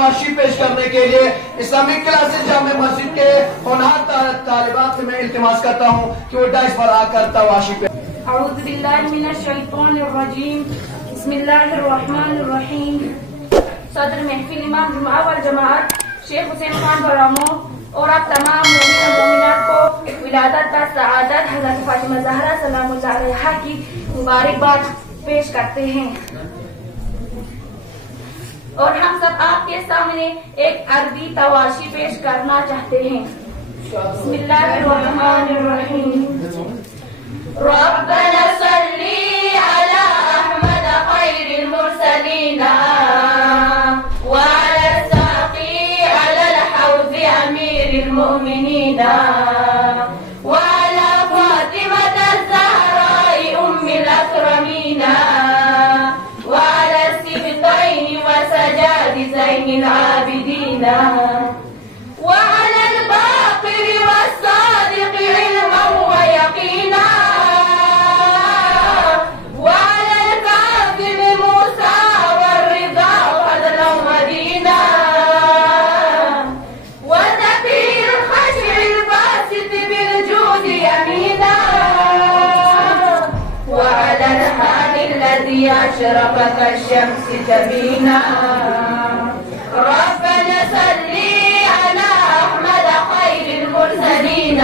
تواشی پیش کرنے کے لیے اسلامک کلاسز جامع مسجد کے ہونہار طالبات سے میں التماس کرتا ہوں کہ وہ ڈائس پر آ کر تواشی پیش. اعوذ باللہ من الشیطان الرجیم. بسم اللہ الرحمن الرحیم. صدر محفل امام جمعہ والجماعت شیخ حسین خان برامو اور آپ تمام مومنین مومنات کو ولادت و سعادت حضرت فاطمہ زہرا سلام اللہ علیہا کی مبارکباد پیش کرتے ہیں. اور ہم سب آپ کے سامنے ایک عربی تواشی پیش کرنا چاہتے ہیں. بسم اللہ الرحمن الرحیم. ربنا صلی علی احمد خیر المرسلین وعلى الساقي على الحوض امیر المؤمنین وعلى فاطمة الزهراء ام الاکرمین وعلى السبطين وسجاد زين العابدين وعلى الباقر والصادق علما ويقينا وعلى الكاظم موسى والرضا فضلا ودينا وذكي الخشع الباسط بالجود يمينا وعلى الهادي الذي أشرق كالشمس جبينا. ربنا صل على أحمد خير المرسلين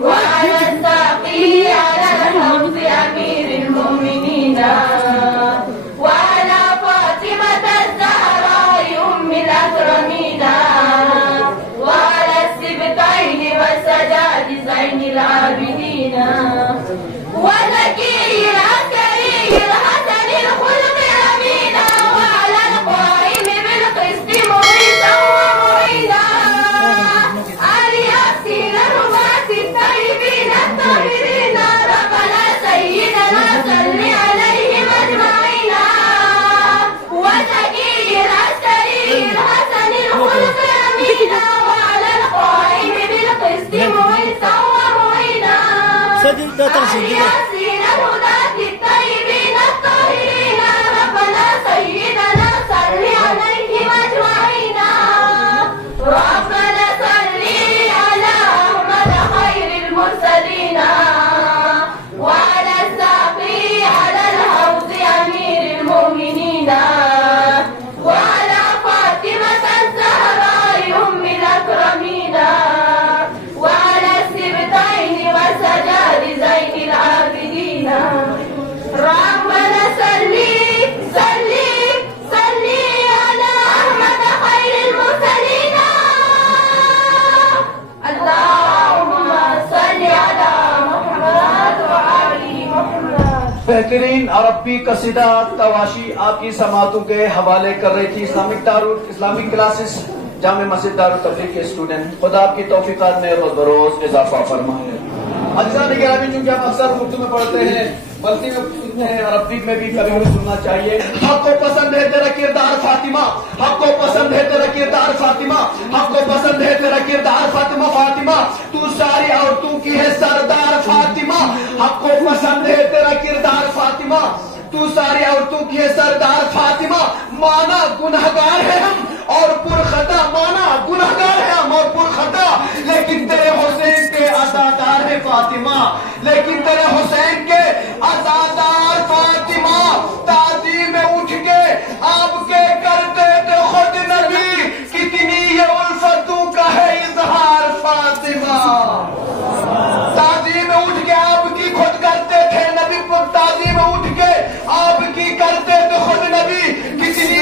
وعلى الساقي على الحوض أمير المؤمنين وعلى فاطمة الزهراء أم الأكرمين وعلى السبطين والسجاد زين العابدين وذكي العسكري الحسن الخلق أمين وعلى القائم بالقسط مغيثا ومعينا على ياسين الرماة الطيبين الطاهرين ربنا سيدنا صل عليهم أجمعين وذكي العسكري الحسن الخلق أمين وعلى القائم بالقسط مغيثا ومعينا ياسين الهداة الطيبين الطاهرين ربنا سيدنا صل عليهم أجمعين. ربنا صل على أحمد خير المرسلين وعلى الساقي على الحوض أمير المؤمنين وعلى فاطمة الزهراء أم الأكرمين وعلى السبطين وسجاد زين العابدين. ربنا صلي على أحمد خير المرسلين. اللهم صل على محمد وآل محمد. بہترین عربی قصیدہ تواشی آپ کی سماعتوں کے حوالے کر رہی تھی اسلامک کلاسز جامع مسجد دارالتفریح کے اسٹوڈنٹ. خدا آپ کی توفیقات میں روز بروز اضافہ فرمائے. عزیزان گرامی، چونکہ ہم اکثر اردو میں پڑھتے ہیں، بلکہ میں سنتے ہیں، عربی میں بھی کبھی بھی سننا چاہیے. حق کو پسند ہے تیرا کردار فاطمہ، حق کو پسند ہے تیرا کردار فاطمہ، حق کو پسند ہے تیرا کردار فاطمہ. فاطمہ تو ساری عورتوں کی ہے سردار فاطمہ. حق کو پسند ہے تیرا کردار فاطمہ، تو ساری عورتوں کی ہے سردار فاطمہ. مانا گنہگار ہے ہم اور پرخطا، مانا گنہگار ہے ہم اور پرخطا، لیکن تیرے حسین کے عزادار ہے فاطمہ، لیکن تیرے حسین کے عزادار فاطمہ. تعظیم میں اٹھ کے آپ کے کرتے تھے خود نبی، کتنی یہ الفتوں کا ہے اظہار فاطمہ. تعظیم میں اٹھ کے آپ کی خود کرتے تھے نبی، تعظیم میں اٹھ کے آپ کی کرتے تھے خود نبی، کتنی